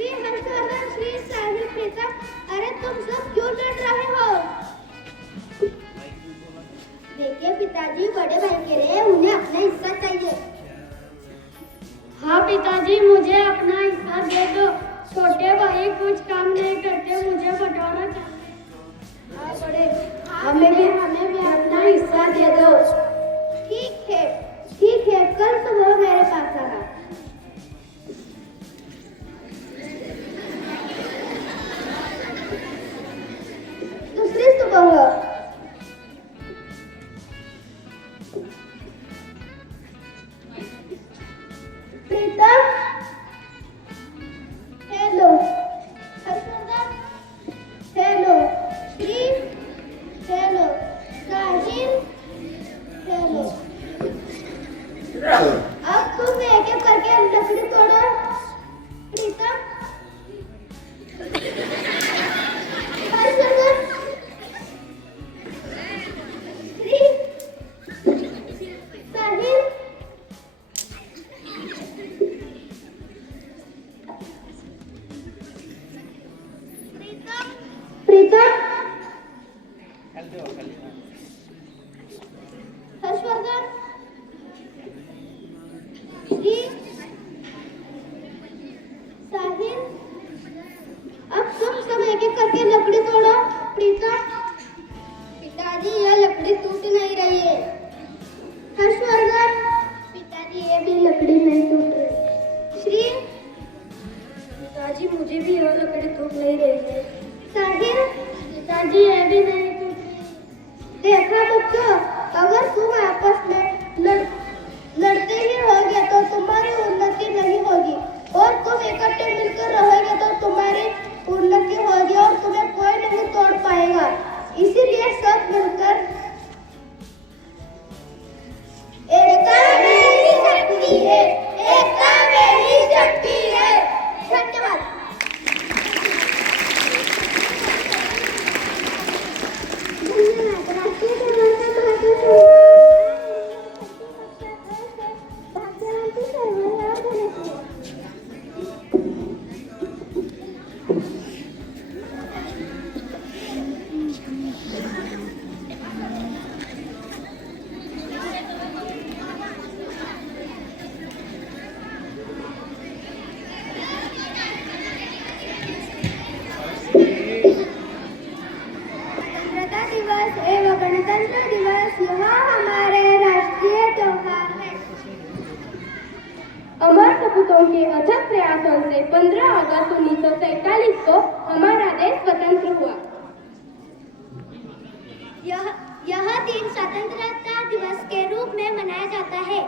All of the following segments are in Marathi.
श्री हर्षवर्धन, श्री साहिल प्रीतम, अरे तुम सब क्यों लड़ रहे हो? देखिए पिताजी, बड़े भाई कह रहे हैं उन्हें अपना हिस्सा चाहिए। हाँ पिताजी, मुझे अपना हिस्सा दे दो। छोटे भाई कुछ काम नहीं करते, मुझे बंटवारा चाहिए। हाँ बड़े, हमें भी अपना हिस्सा दे दो। ठीक है, कल सुबह मेरे पास आना। दूसरी सुबह Pritam, hello Harshvardhan, hello Shri, hello Sahil, hello. अब तुम एक एक करके लकड़ी तोड़ो। प्रीतम, हर्षवर्धन, श्री, साहिल, प्रीतम, हर्षवर्धन, श्री, साहिल, अब तुम सब एक एक करके लकड़ी तोड़ो। प्रीतम, पिताजी यह लकड़ी टूट नहीं रही है। हर्षवर्धन, पिताजी ये भी लकड़ी नहीं टूट रही। श्री, पिताजी मुझे भी यह लकड़ी टूट नहीं रही है। साहिल, पिताजी ये भी नहीं टूट रही। देखा बच्चों, अगर तुम आपस में लड़ते ही रहोगे तो तुम्हारी उन्नति नहीं होगी, और तुम इकट्ठे मिलकर रहोगे तो तुम्हारी उन्नति होगी और तुम्हें कोई नहीं तोड़ पाएगा। इसीलिए सब मिलकर एकता में ही शक्ति है, एकता में ही शक्ति है। धन्यवाद। स्वतंत्रता दिवस एवं गणतंत्र दिवस यह हमारे राष्ट्रीय त्योहार है। अमर सपूतों के अथक प्रयासों से 15 अगस्त 1947 को हमारा देश स्वतंत्र हुआ। यह दिन स्वतंत्रता दिवस के रूप में मनाया जाता है।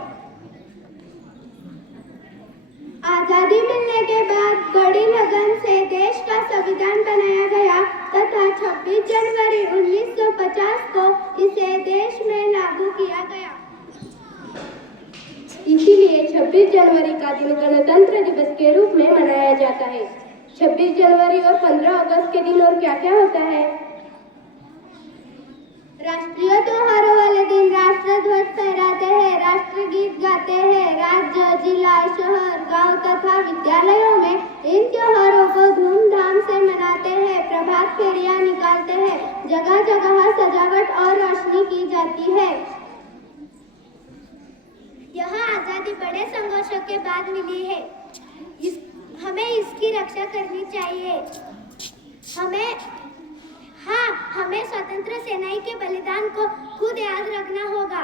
आजादी मिलने के बाद बड़ी लगन से देश का संविधान बनाया गया तथा 26 जनवरी 1950 को इसे देश में लागू किया गया। इसीलिए 26 जनवरी का दिन गणतंत्र दिवस के रूप में मनाया जाता है। 26 जनवरी और 15 अगस्त के दिन और क्या क्या होता है? राष्ट्रीय त्योहारों वाले दिन राष्ट्रध्वज फहराते हैं, राष्ट्रगीत गाते हैं। राज्य, जिला, शहर, गांव तथा विद्यालयों में इन त्योहारों को धूमधाम से मनाते हैं। प्रभात फेरियां निकालते हैं, जगह जगह सजावट और रोशनी की जाती है। यह आजादी बड़े संघर्षों के बाद मिली है। हमें इसकी रक्षा करनी चाहिए। हमें स्वतंत्र सेनानी के बलिदान को खुद याद रखना होगा।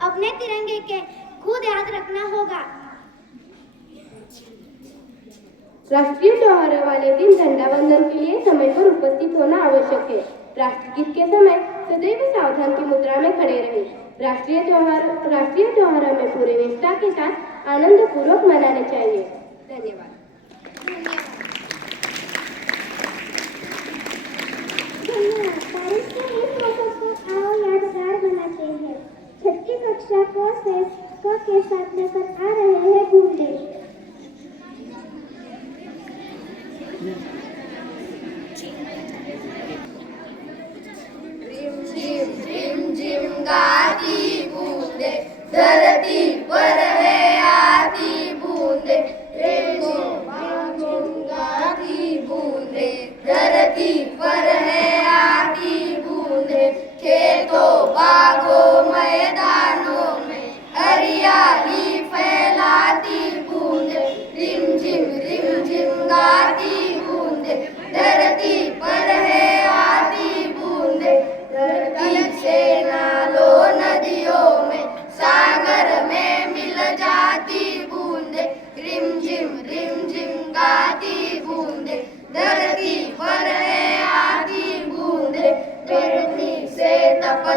अपने तिरंगे के खुद याद रखना होगा। राष्ट्रीय त्योहारों वाले दिन झंडा वंदन के लिए समय पर उपस्थित होना आवश्यक है। राष्ट्रगीत के समय सदैव सावधान की मुद्रा में खड़े रहे। राष्ट्रीय त्योहारों में पूरे निष्ठा के साथ आनंद पूर्वक मनाने चाहिए। धन्यवाद। बारिश के इस मौसम को आओ यादगार बनाते हैं। छठी कक्षा के साथ लेकर आ रहे हैं घूमने। रिम झिम गाती बूंदे, धरती पर है आती बूंदे।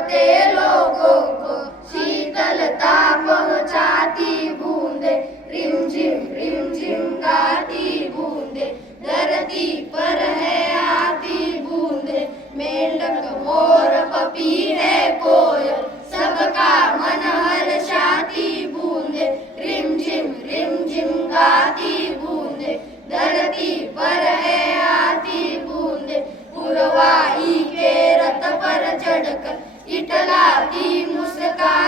तड़पते लोगों को शीतलता पहुंचाती बूंदे, रिम झिम गाती बूंदे, धरती पर है आती बूंदे, मेंढक मोर पपी है कोयल, सबका मन हर्षाती बूंदे, रिम झिम गाती बूंदे, धरती पर है आती बूंदे, पुरवाई के रथ पर चढ़कर इटलाती मुस्कान